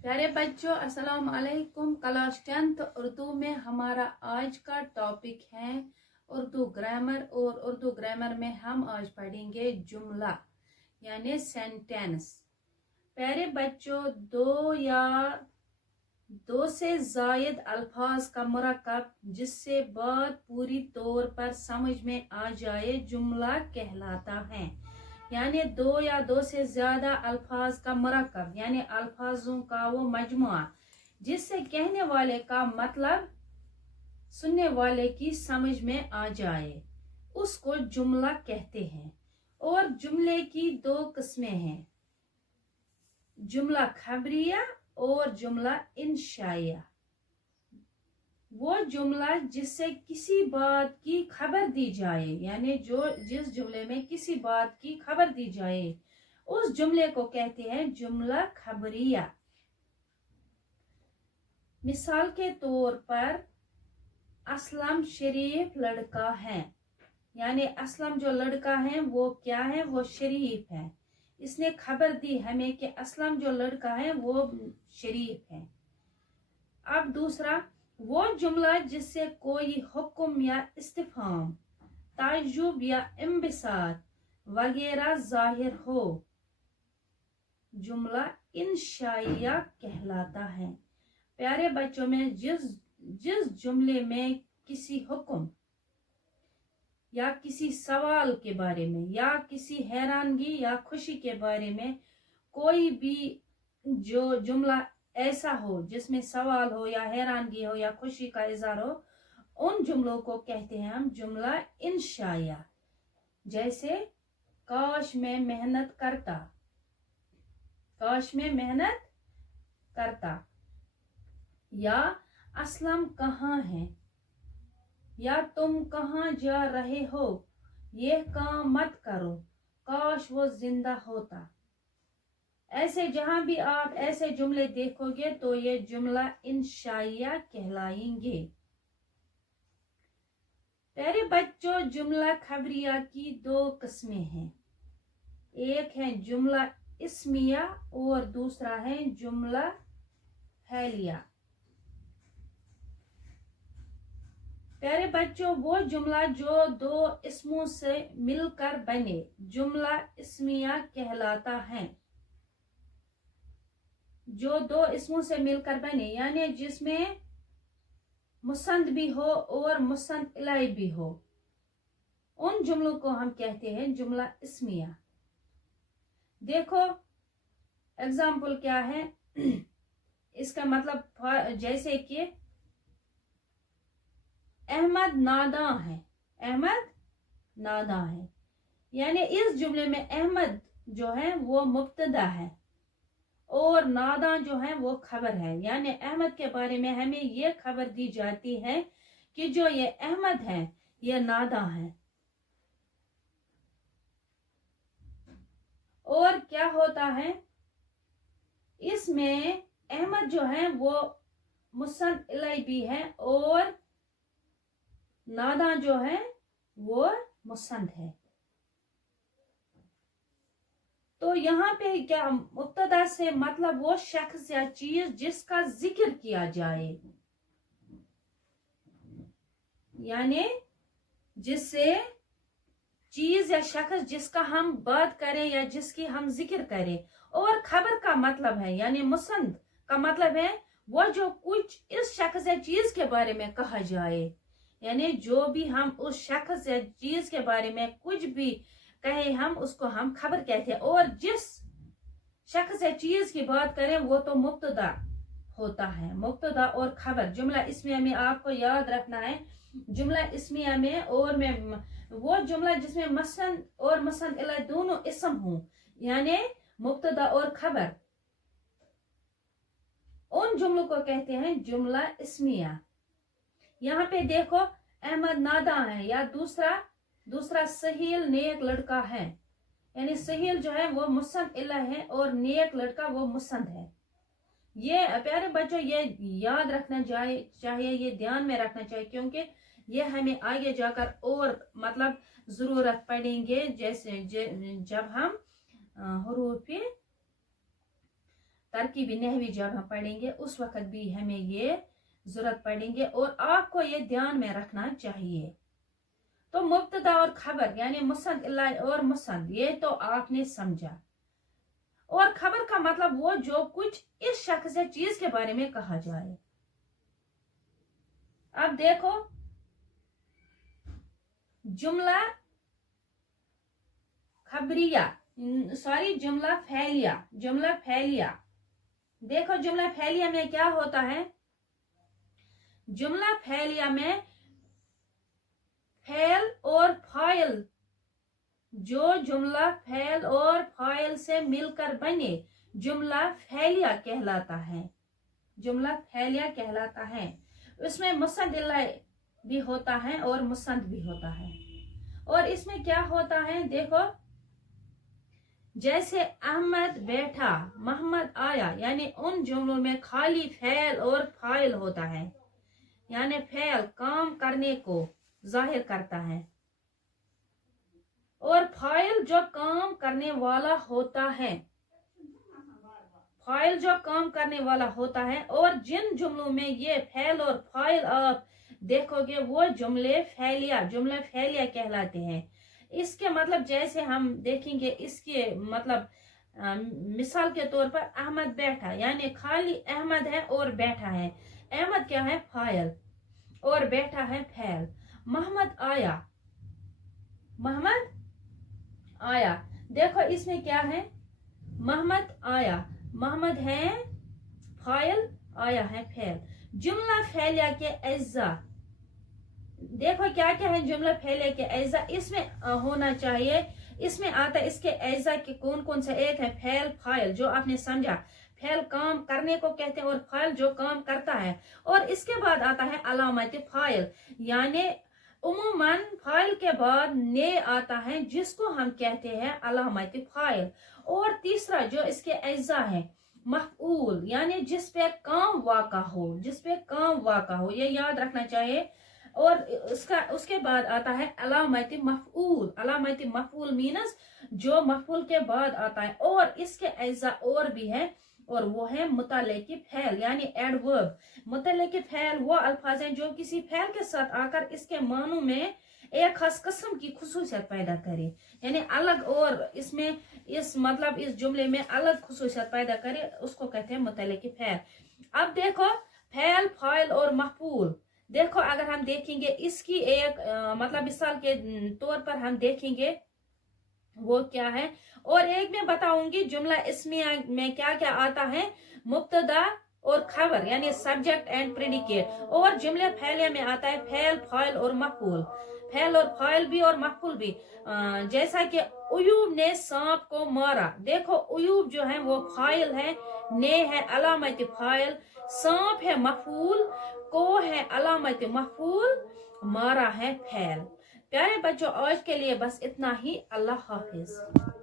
प्यारे बच्चों, अस्सलाम वालेकुम। क्लास 10th उर्दू में हमारा आज का टॉपिक है उर्दू ग्रामर। और उर्दू ग्रामर में हम आज पढ़ेंगे जुमला यानी सेंटेंस। प्यारे बच्चों, दो से जायद अल्फाज का मुरक्कब जिससे बात पूरी तौर पर समझ में आ जाए जुमला कहलाता है। यानी दो या दो से ज्यादा अल्फाज का मुरक्कब यानी अल्फाजों का वो मजमुआ जिससे कहने वाले का मतलब सुनने वाले की समझ में आ जाए उसको जुमला कहते हैं। और जुमले की दो किस्में हैं, जुमला खबरिया और जुमला इंशाइया। वो जुमला जिससे किसी बात की खबर दी जाए यानी जिस जुमले में किसी बात की खबर दी जाए उस जुमले को कहते हैं जुमला खबरिया। मिसाल के तौर पर असलम शरीफ लड़का है, यानी असलम जो लड़का है वो क्या है, वो शरीफ है। इसने खबर दी हमें कि असलम जो लड़का है वो शरीफ है। अब दूसरा, वो जुमला जिससे कोई हुक्म या इस्तिफाम, ताज्जुब या इंबिसात वगैरह जाहिर हो, जुमला इंशाइया कहलाता है। प्यारे बच्चों में जिस जुमले में किसी हुक्म या किसी सवाल के बारे में या किसी हैरानगी या खुशी के बारे में कोई भी जो जुमला ऐसा हो जिसमें सवाल हो या हैरानगी हो या खुशी का इजहार हो, उन जुमलों को कहते हैं हम जुमला इंशाइया। जैसे काश मैं मेहनत करता, काश मैं मेहनत करता, या असलम कहाँ है, या तुम कहाँ जा रहे हो, ये काम मत करो, काश वो जिंदा होता। ऐसे जहां भी आप ऐसे जुमले देखोगे तो ये जुमला इंशाइया कहलाएंगे। प्यारे बच्चों, जुमला खबरिया की दो किस्में हैं, एक है जुमला इस्मिया और दूसरा है जुमला हैलिया। प्यारे बच्चों, वो जुमला जो दो इसमों से मिलकर बने जुमला इस्मिया कहलाता है। जो दो इसमों से मिलकर बने यानी जिसमें मुसंद भी हो और मुसंद इलाई भी हो, उन जुमलों को हम कहते हैं जुमला इस्मिया। देखो एग्जाम्पल क्या है इसका मतलब, जैसे कि अहमद नादां है, अहमद नादां है, यानी इस जुमले में अहमद जो है वो मुब्तदा है और नादा जो है वो खबर है। यानी अहमद के बारे में हमें ये खबर दी जाती है कि जो ये अहमद है ये नादा है। और क्या होता है इसमें, अहमद जो है वो मुसन्द इलाई भी है और नादा जो है वो मुसन्द है। तो यहाँ पे क्या मुब्तदा से मतलब वो शख्स या चीज जिसका जिक्र किया जाए, यानी जिससे चीज या शख्स जिसका हम बात करें या जिसकी हम जिक्र करें। और खबर का मतलब है यानी मुसंद का मतलब है वो जो कुछ इस शख्स या चीज के बारे में कहा जाए, यानी जो भी हम उस शख्स या चीज के बारे में कुछ भी कहे हम उसको हम खबर कहते हैं। और जिस शख्स या चीज की बात करें वो तो मुब्तदा होता है। मुब्तदा और खबर जुमला इस्मिया में आपको याद रखना है, जुमला इस्मिया में और में वो जुमला जिसमें मसन और मसन इला दोनों इस्म हो यानी मुब्तदा और खबर, उन जुमलों को कहते हैं जुमला इस्मिया। यहाँ पे देखो अहमद नादा है या दूसरा सहील नेक लड़का है, यानी सहील जो है वो मुसंद इला है और नेक लड़का वो मुसंद है। ये प्यारे बच्चों ये याद रखना चाहिए, ये ध्यान में रखना चाहिए क्योंकि ये हमें आगे जाकर और मतलब जरूरत पड़ेंगे जैसे जब हम हरूफ तरकीबी नहवी जब हम पढ़ेंगे उस वक्त भी हमें ये जरूरत पड़ेंगे और आपको ये ध्यान में रखना चाहिए। तो मुब्तदा और खबर यानी मुसन्द इल्ला और मुसन्द, ये तो आपने समझा। और खबर का मतलब वो जो कुछ इस शख्स या चीज के बारे में कहा जाए। अब देखो जुमला खबरिया, सॉरी जुमला फैलिया, जुमला फैलिया। देखो जुमला फैलिया में क्या होता है, जुमला फैलिया में फैल और फाइल, जो जुमला फैल और फाइल से मिलकर बने जुमला फैलिया कहलाता है, जुमला फैलिया कहलाता है। उसमें मुसन्द इल्ला भी होता है और मुसन्द भी होता है। और इसमें क्या होता है, देखो जैसे अहमद बैठा, मोहम्मद आया, यानी उन जुमलों में खाली फैल और फाइल होता है, यानी फैल काम करने को जाहिर करता है और फाइल जो काम करने वाला होता है, फाइल जो काम करने वाला होता है। और जिन जुमलों में ये फैल और फाइल आप देखोगे वो जुमले फैलिया कहलाते हैं। इसके मतलब जैसे हम देखेंगे, इसके मतलब मिसाल के तौर पर अहमद बैठा, यानी खाली अहमद है और बैठा है। अहमद क्या है, फाइल, और बैठा है फैल। मोहम्मद आया, मोहम्मद आया, देखो इसमें क्या है, मोहम्मद आया, मोहम्मद है फाइल, आया है फैल। जुमला फैलिया के अज्जा, देखो क्या क्या है जुमला फैलिया के अज्जा, इसमें होना चाहिए, इसमें आता है इसके अज्जा के कौन कौन से, एक है फैल फाइल, जो आपने समझा, फैल काम करने को कहते हैं और फाइल जो काम करता है। और इसके बाद आता है अलामत फाइल, यानी उमूमन फाइल के बाद ने आता है जिसको हम कहते हैं अलामत फाइल। और तीसरा जो इसके अज्जा है मफऊल, यानी जिस पे काम वाक़ा हो, जिस पे काम वाक़ा हो, ये याद रखना चाहिए। और उसके बाद आता है अलामत मफऊल, अलामत मफऊल मीनस जो मफऊल के बाद आता है। और इसके अज्जा और भी है, और वो है मुतल्लिक़ फ़ैल, यानी एडवर्ब। मुतल्लिक़ फ़ैल वो अल्फाज हैं जो किसी फ़ैल के साथ आकर इसके मानों में एक खास किस्म की खुसूसियत पैदा करे, यानी अलग, और इसमें इस मतलब इस जुमले में अलग खुसूसियत पैदा करे, उसको कहते हैं मुतल्लिक़ फ़ैल। अब देखो फैल फाइल और मफऊल, देखो अगर हम देखेंगे इसकी एक मतलब मिसाल के तौर पर हम देखेंगे वो क्या है। और एक मैं बताऊंगी जुमला इस्मिया में क्या क्या आता है, मुब्तदा और खबर यानी सब्जेक्ट एंड प्रेडिकेट। और जुमले फैलिया में आता है फैल फाइल और मफऊल, फैल और फाइल भी और मफऊल भी। जैसा कि उयूब ने सांप को मारा, देखो उयूब जो है वो फाइल है, ने है अलामत फाइल, सांप है मफऊल, को है अलामत मफऊल, मारा है फैल। प्यारे बच्चों आज के लिए बस इतना ही। अल्लाह हाफिज।